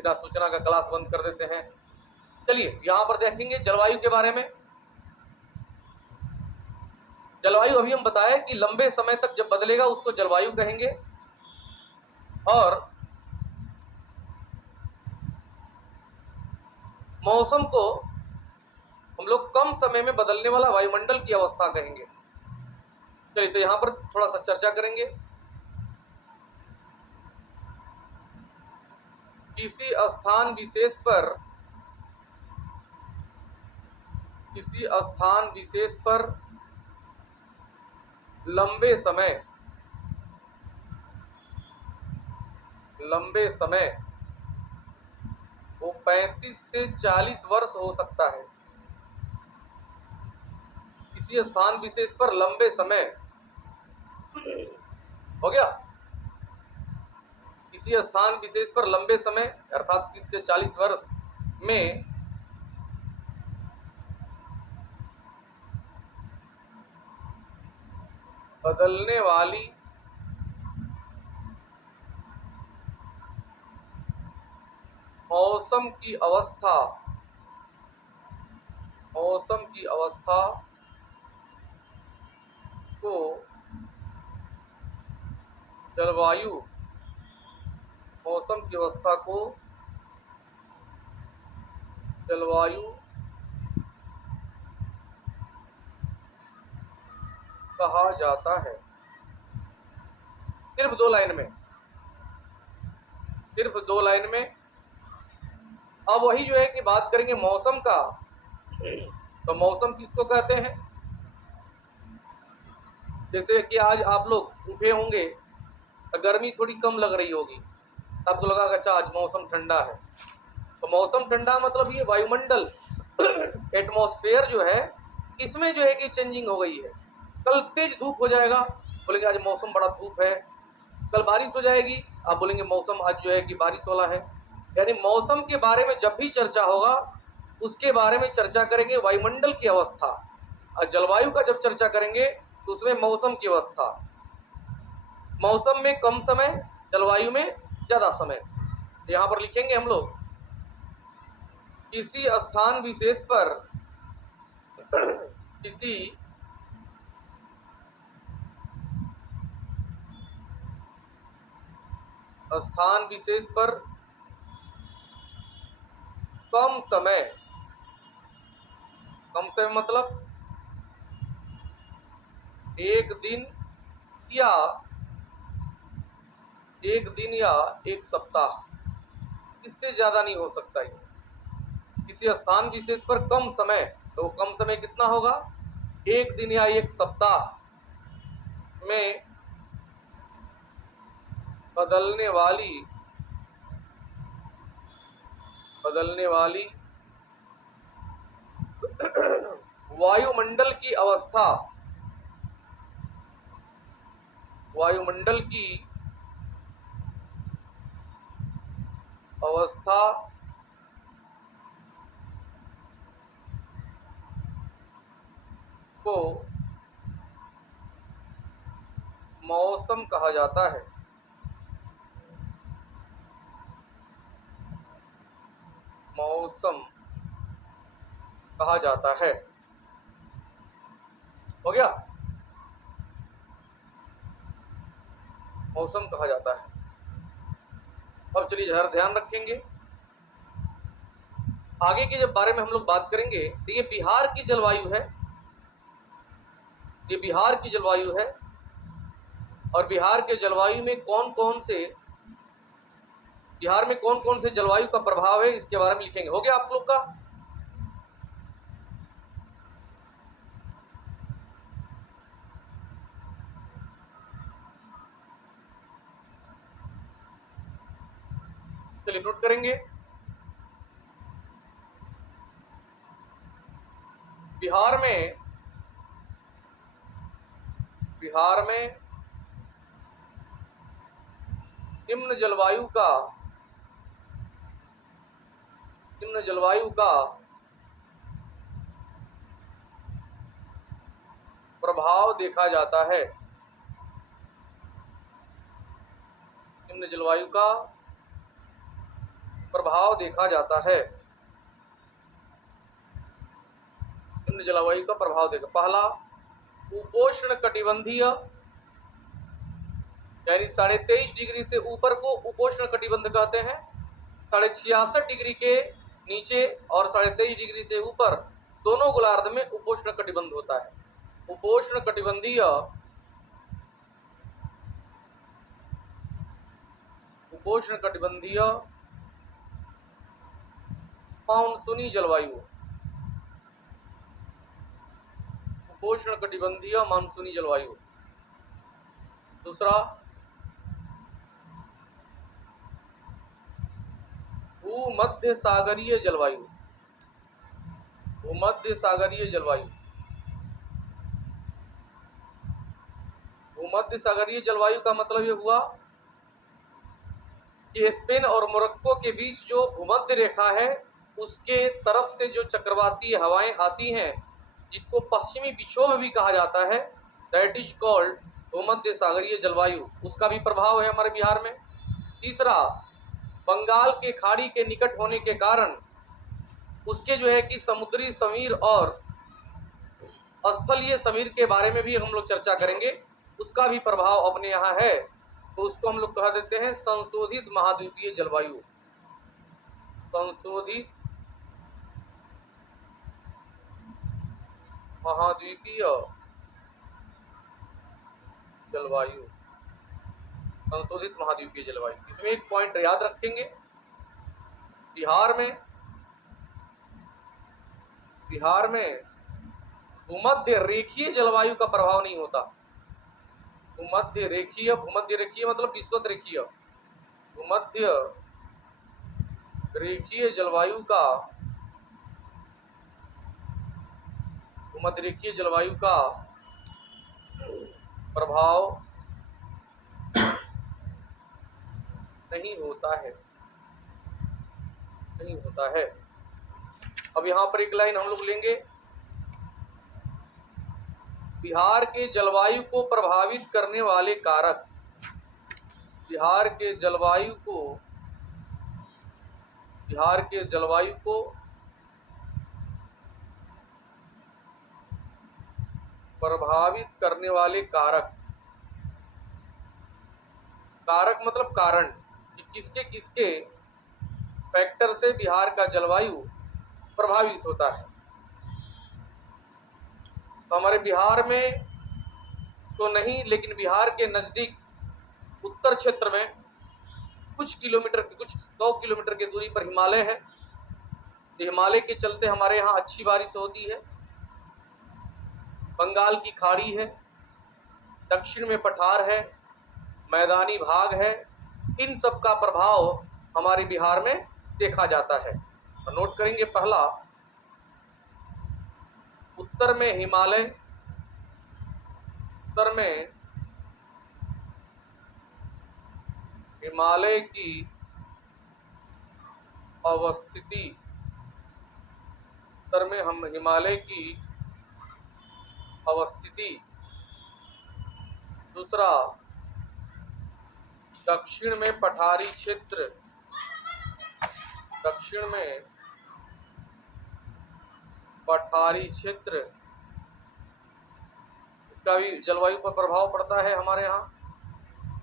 बिना सूचना का क्लास बंद कर देते हैं। चलिए यहां पर देखेंगे जलवायु के बारे में। जलवायु अभी हम बताए कि लंबे समय तक जब बदलेगा उसको जलवायु कहेंगे, और मौसम को हम लोग कम समय में बदलने वाला वायुमंडल की अवस्था कहेंगे। चलिए तो यहां पर थोड़ा सा चर्चा करेंगे। किसी स्थान विशेष पर लंबे समय वो 35 से 40 वर्ष हो सकता है। किसी स्थान विशेष पर लंबे समय हो गया, किसी स्थान विशेष पर लंबे समय अर्थात 30 से 40 वर्ष में बदलने वाली मौसम की अवस्था को जलवायु कहा जाता है। सिर्फ दो लाइन में अब वही जो है कि बात करेंगे मौसम का। तो मौसम किसको कहते हैं? जैसे कि आज आप लोग उठे होंगे तो गर्मी थोड़ी कम लग रही होगी, आपको लगा कि अच्छा आज मौसम ठंडा है। तो मौसम ठंडा मतलब ये वायुमंडल एटमॉस्फेयर जो है इसमें जो है कि चेंजिंग हो गई है। कल तेज धूप हो जाएगा, बोलेंगे आज मौसम बड़ा धूप है। कल बारिश हो जाएगी, आप बोलेंगे मौसम आज जो है कि बारिश वाला है। यानी मौसम के बारे में जब भी चर्चा होगा उसके बारे में चर्चा करेंगे वायुमंडल की अवस्था, और जलवायु का जब चर्चा करेंगे तो उसमें मौसम की अवस्था। मौसम में कम समय, जलवायु में ज्यादा समय। यहां पर लिखेंगे हम लोग किसी स्थान विशेष पर कम समय मतलब एक दिन या एक सप्ताह, इससे ज्यादा नहीं हो सकता है। किसी स्थान विशेष पर कम समय, तो कम समय कितना होगा? एक दिन या एक सप्ताह में बदलने वाली वायुमंडल की अवस्था को मौसम कहा जाता है। हो गया, मौसम कहा जाता है। अब चलिए जरा ध्यान रखेंगे, आगे के जब बारे में हम लोग बात करेंगे तो ये बिहार की जलवायु है, और बिहार के जलवायु में कौन कौन से जलवायु का प्रभाव है इसके बारे में लिखेंगे। हो गया आप लोग का? चलिए नोट करेंगे। बिहार में निम्न जलवायु का प्रभाव देखा जाता है। निम्न जलवायु का प्रभाव देखा जाता है। निम्न जलवायु का प्रभाव देखा। पहला, उपोष्ण कटिबंधीय, यानी 23.5 डिग्री से ऊपर को उपोष्ण कटिबंध कहते हैं। 66.5 डिग्री के नीचे और 23.5 डिग्री से ऊपर दोनों गोलार्ध में उपोष्ण कटिबंध होता है। उपोष्ण कटिबंधीय, उपोष्ण कटिबंधीय मानसूनी जलवायु, उपोष्ण कटिबंधीय मानसूनी जलवायु। दूसरा, भूमध्य सागरीय जलवायु, भूमध्य सागरीय जलवायु। भूमध्य सागरीय जलवायु का मतलब ये हुआ कि स्पेन और मोरक्को के बीच जो भूमध्य रेखा है उसके तरफ से जो चक्रवाती हवाएं आती हैं, जिसको पश्चिमी विक्षोभ भी कहा जाता है, दैट इज कॉल्ड भूमध्य सागरीय जलवायु, उसका भी प्रभाव है हमारे बिहार में। तीसरा, बंगाल के खाड़ी के निकट होने के कारण उसके जो है कि समुद्री समीर और स्थलीय समीर के बारे में भी हम लोग चर्चा करेंगे, उसका भी प्रभाव अपने यहाँ है। तो उसको हम लोग कह देते हैं संशोधित महाद्वीपीय जलवायु, संशोधित महाद्वीपीय जलवायु, संशोधित महाद्वीपीय जलवायु। इसमें एक पॉइंट याद रखेंगे, बिहार में भूमध्य रेखीय जलवायु का प्रभाव नहीं होता। भूमध्य रेखीय मतलब विषुवत रेखीय, भूमध्य रेखीय जलवायु का, भूमध्य रेखीय जलवायु का प्रभाव नहीं होता है, नहीं होता है। अब यहाँ पर एक लाइन हम लोग लेंगे, बिहार के जलवायु को प्रभावित करने वाले कारक, बिहार के जलवायु को प्रभावित करने वाले कारक, कारक मतलब कारण, कि किसके किसके फैक्टर से बिहार का जलवायु प्रभावित होता है। तो हमारे बिहार में तो नहीं, लेकिन बिहार के नज़दीक उत्तर क्षेत्र में कुछ 100 किलोमीटर की दूरी पर हिमालय है। हिमालय के चलते हमारे यहाँ अच्छी बारिश होती है। बंगाल की खाड़ी है, दक्षिण में पठार है, मैदानी भाग है, इन सब का प्रभाव हमारे बिहार में देखा जाता है। तो नोट करेंगे, पहला, उत्तर में हिमालय, उत्तर में हिमालय की अवस्थिति, उत्तर में हम हिमालय की अवस्थिति। दूसरा, दक्षिण में पठारी क्षेत्र, दक्षिण में पठारी क्षेत्र, इसका भी जलवायु पर प्रभाव पड़ता है हमारे यहाँ।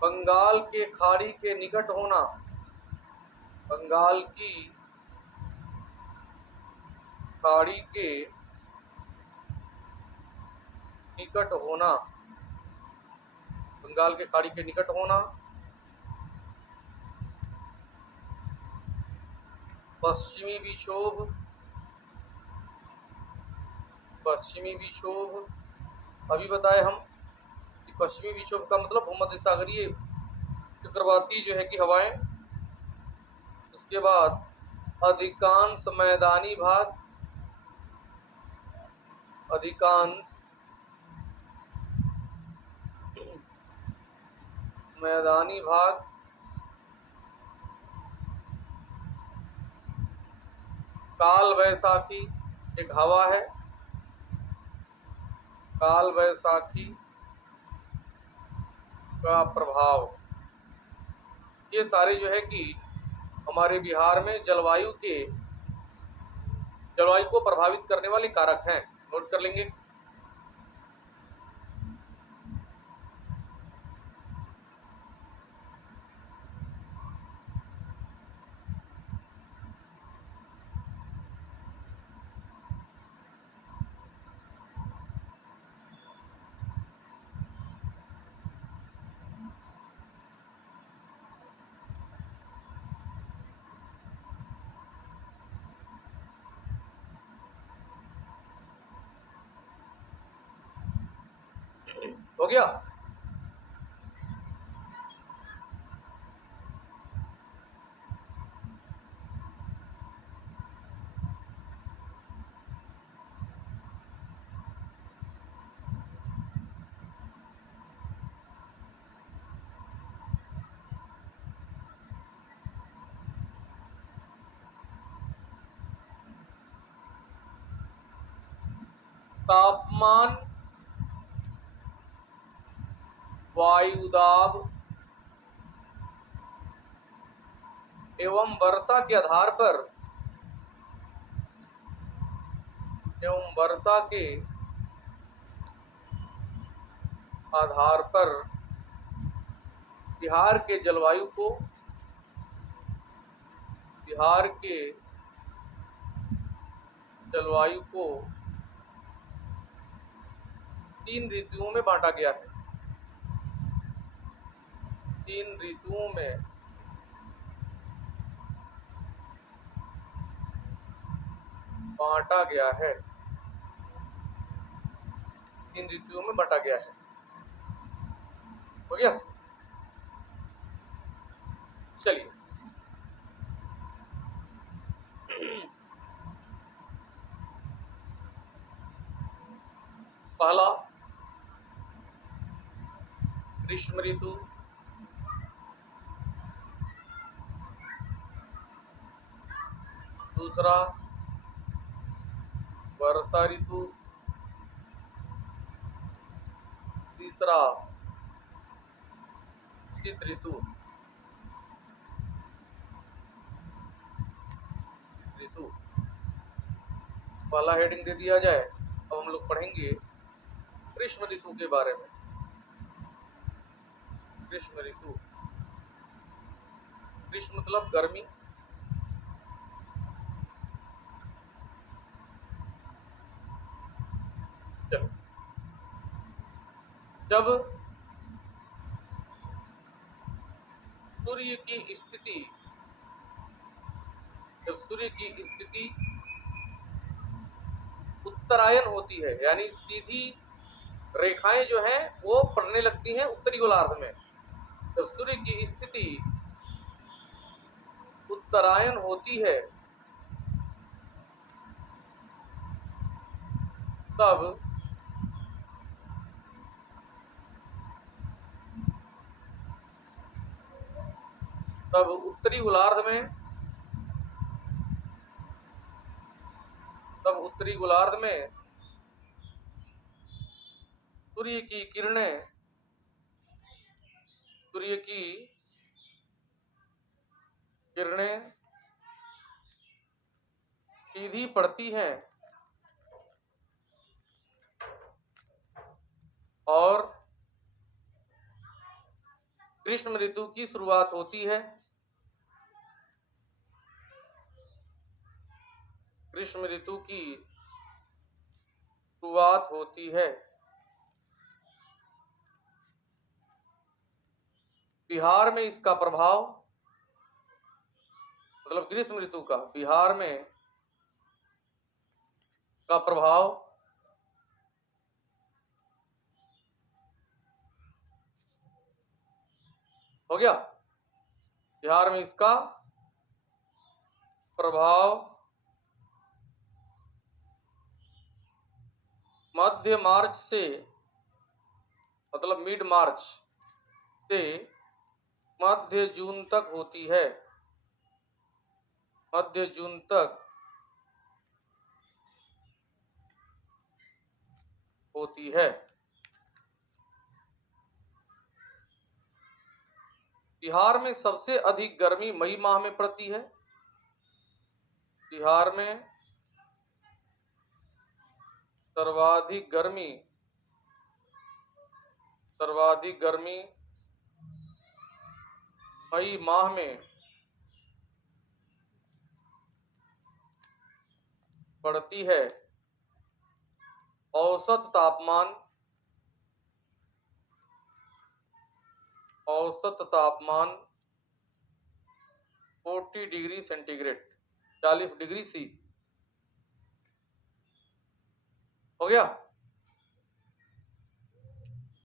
बंगाल के खाड़ी के निकट होना, बंगाल की खाड़ी के निकट होना, बंगाल के खाड़ी के निकट होना। पश्चिमी विक्षोभ, पश्चिमी विक्षोभ अभी बताए हम कि पश्चिमी विक्षोभ का मतलब भूमध्य सागरीय चक्रवाती जो है कि हवाएं। उसके बाद अधिकांश मैदानी भाग, अधिकांश मैदानी भाग, काल वैसाखी एक हवा है, काल वैसाखी का प्रभाव, ये सारे जो है कि हमारे बिहार में जलवायु को प्रभावित करने वाले कारक हैं, नोट कर लेंगे। हो गया। तापमान, वायुदाब एवं वर्षा के आधार पर बिहार के जलवायु को 3 ऋतुओं में बांटा गया है। 3 ऋतुओं में बांटा गया है। 3 ऋतुओं में बांटा गया है। हो गया। चलिए, पहला ग्रीष्म ऋतु, दूसरा वर्षा ऋतु, तीसरा शीत ऋतु। पहला हेडिंग दे दिया जाए। अब हम लोग पढ़ेंगे ग्रीष्म ऋतु के बारे में। ग्रीष्म ऋतु, ग्रीष्म मतलब गर्मी। चलो, जब सूर्य की स्थिति उत्तरायण होती है, यानी सीधी रेखाएं जो हैं वो पड़ने लगती हैं उत्तरी गोलार्ध में। जब सूर्य की स्थिति उत्तरायण होती है तब उत्तरी गोलार्ध में सूर्य की किरणें सीधी पड़ती हैं और ग्रीष्म ऋतु की शुरुआत होती है। ग्रीष्म ऋतु की शुरुआत होती है। बिहार में इसका प्रभाव, मतलब ग्रीष्म ऋतु का बिहार में का प्रभाव हो गया। बिहार में इसका प्रभाव मध्य मार्च से, मतलब मिड मार्च से मध्य जून तक होती है। मध्य जून तक होती है। बिहार में सबसे अधिक गर्मी मई माह में पड़ती है। बिहार में सर्वाधिक गर्मी मई माह में पड़ती है। औसत तापमान 40 डिग्री सेंटीग्रेड, 40 डिग्री सी। हो गया।